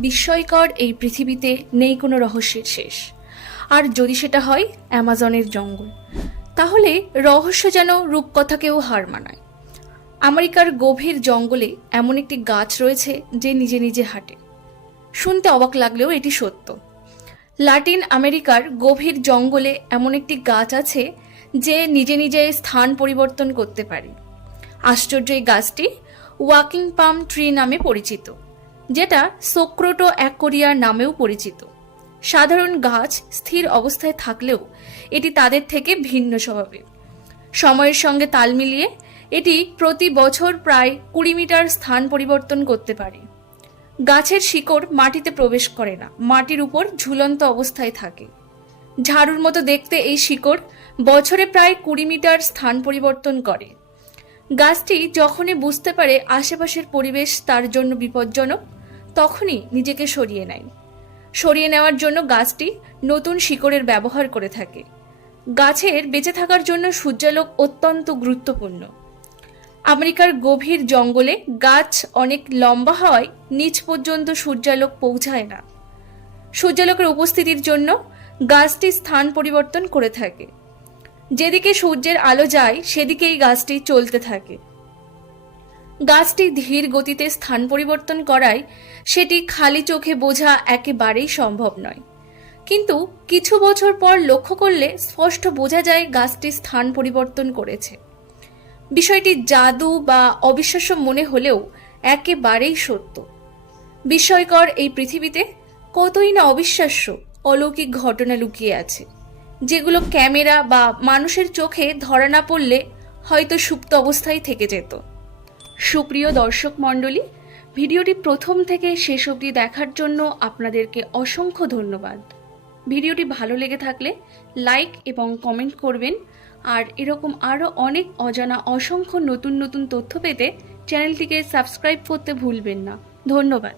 বিস্ময়কর এই পৃথিবীতে নেই কোনো রহস্যের শেষ। আর যদি সেটা হয়, অ্যামাজনের জঙ্গল। তাহলে রহস্য যেন রূপকথাকেও হার মানায়। আমেরিকার গভীর জঙ্গলে এমন একটি গাছ রয়েছে যে নিজে নিজে হাঁটে। শুনতে অবাক লাগলেও এটি সত্য। লাটিন আমেরিকার গভীর জঙ্গলে এমন একটি গাছ আছে যে নিজে নিজে স্থান পরিবর্তন করতে পারে। আশ্চর্য এই গাছটি ওয়াকিং পাম ট্রি নামে পরিচিত। যেটা সোক্রোটো অ্যাকোরিয়ার নামেও পরিচিত। সাধারণ গাছ স্থির অবস্থায় থাকলেও এটি তাদের থেকে ভিন্ন স্বভাবের। সময়ের সঙ্গে তাল মিলিয়ে এটি প্রতি বছর প্রায় কুড়ি মিটার স্থান পরিবর্তন করতে পারে। গাছের শিকড় মাটিতে প্রবেশ করে না, মাটির উপর ঝুলন্ত অবস্থায় থাকে। ঝাড়ুর মতো দেখতে এই শিকড় বছরে প্রায় কুড়ি মিটার স্থান পরিবর্তন করে। গাছটি যখনই বুঝতে পারে আশেপাশের পরিবেশ তার জন্য বিপজ্জনক তখনই নিজেকে সরিয়ে নেয়। সরিয়ে নেওয়ার জন্য গাছটি নতুন শিকড়ের ব্যবহার করে থাকে। গাছের বেঁচে থাকার জন্য সূর্যালোক অত্যন্ত গুরুত্বপূর্ণ। আমেরিকার গভীর জঙ্গলে গাছ অনেক লম্বা হওয়ায় নিচ পর্যন্ত সূর্যালোক পৌঁছায় না। সূর্যালোকের উপস্থিতির জন্য গাছটি স্থান পরিবর্তন করে থাকে। যেদিকে সূর্যের আলো যায়, সেদিকেই গাছটি চলতে থাকে। গাছটি ধীর গতিতে স্থান পরিবর্তন করায় সেটি খালি চোখে বোঝা একেবারেই সম্ভব নয়। কিন্তু কিছু বছর পর লক্ষ্য করলে স্পষ্ট বোঝা যায় গাছটি স্থান পরিবর্তন করেছে। বিষয়টি জাদু বা অবিশ্বাস্য মনে হলেও একেবারেই সত্য। বিস্ময়কর এই পৃথিবীতে কতই না অবিশ্বাস্য অলৌকিক ঘটনা লুকিয়ে আছে, যেগুলো ক্যামেরা বা মানুষের চোখে ধরা না পড়লে হয়তো সুপ্ত অবস্থায় থেকে যেত। সুপ্রিয় দর্শক মণ্ডলী, ভিডিওটি প্রথম থেকে শেষ অবধি দেখার জন্য আপনাদেরকে অসংখ্য ধন্যবাদ। ভিডিওটি ভালো লেগে থাকলে লাইক এবং কমেন্ট করবেন, আর এরকম আরও অনেক অজানা অসংখ্য নতুন নতুন তথ্য পেতে চ্যানেলটিকে সাবস্ক্রাইব করতে ভুলবেন না। ধন্যবাদ।